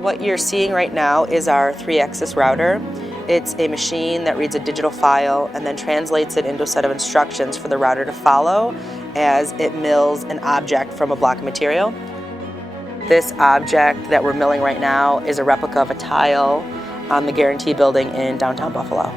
What you're seeing right now is our 3-axis router. It's a machine that reads a digital file and then translates it into a set of instructions for the router to follow as it mills an object from a block of material. This object that we're milling right now is a replica of a tile on the Guaranty Building in downtown Buffalo.